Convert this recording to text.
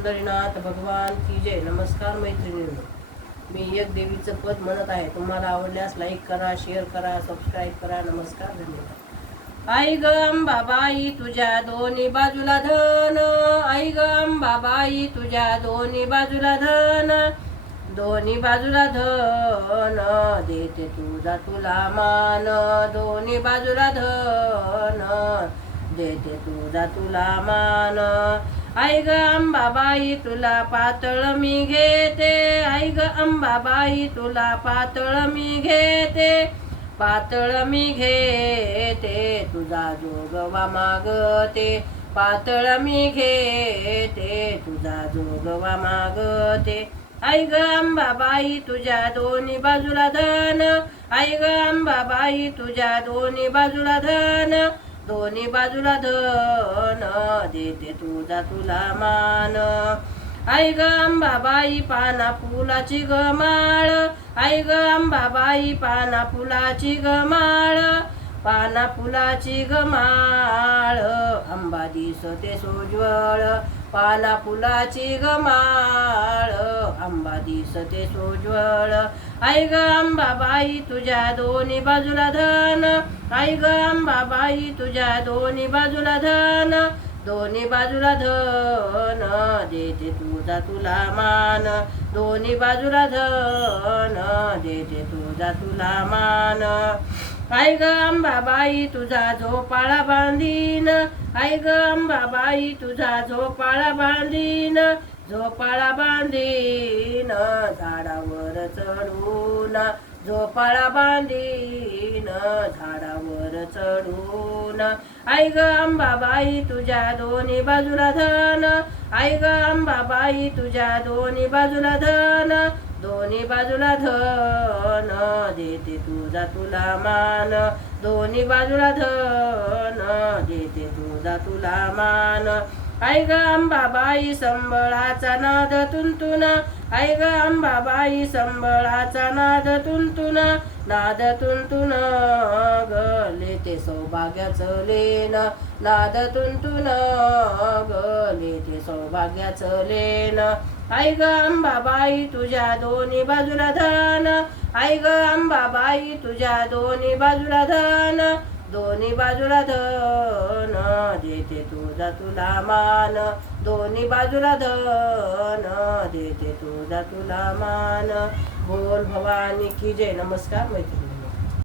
पंढरीनाथ भगवान की जय. नमस्कार मैत्रिणींनो, मी एक देवीचं पद म्हणत आहे. तुम्हाला आवडल्यास लाईक करा, शेअर करा, सबस्क्राईब करा. नमस्कार, धन्यवाद. आई ग अंबाबाई तुझ्या दोन्ही बाजूला धन, आई ग अंबाबाई तुझ्या दोन्ही बाजूला धन, दोन्ही बाजूला धन देते तुझा तुला मान, दोन्ही बाजूला धन देते तुझा तुला मान. आई ग अंबाबाई तुला पातळ मी घेते, आई ग अंबाबाई तुला पातळ मी घेते, पातळ मी घेते तुझा जोगवा मागते, पातळ मी घेते तुझा जोगवा मागते. आई ग अंबाबाई तुझ्या दोन्ही बाजूला धन, आई ग अंबाबाई तुझ्या दोन्ही बाजूला धन, दोन्ही बाजूला धन देते तुझा तुला मान. आई ग अंबाबाई पाना फुलाची गमाळ, आई ग अंबाबाई पाना फुलाची गमाळ, पाना फुलाची गमाळ अंबा दिसते सोज्वळ, पाना फुलाची गमाळ अंबा दिसते सोज्वळ. आई ग अंबाबाई तुझ्या दोन्ही बाजूला धन, आई ग अंबाबाई तुझ्या दोन्ही बाजूला धन, दोन्ही बाजूला धन देते तुझा तुला मान, दोन्ही बाजूला धन देते तुझा तुला मान. आई ग अंबाबाई तुझा झोपाळा बांधीन, आई ग अंबाबाई तुझा झोपाळा बांधीन, झोपाळा बांधीन झाडावर चढून, झोपाळा बांधीन झाडावर चढून. आई ग अंबाबाई तुझ्या दोन्ही बाजूला धन, आई ग अंबाबाई तुझ्या दोन्ही बाजूला धन, दोन्ही बाजूला धन देते तुझा तुला मान, दोन्ही बाजूला धन देते तुझा तुला मान. आई ग अंबाबाई संबळाचा नाद तुंतुन, आई ग अंबाबाई संबळाचा नाद तुंतुन, नाद तुंतुन गले ते सौभाग्याचं लेन, नाद तुंतुन गले ते सौभाग्याचं लेन. आई ग अंबाबाई तुझ्या दोन्ही बाजूला धन, आई ग अंबाबाई तुझ्या दोन्ही बाजूला धन, दोन्ही बाजूला धन देते तुझा तुला मान, दोन्ही बाजूला धन देते तुझा तुला मान. बोल भवानी की जय. नमस्कार मैत्री.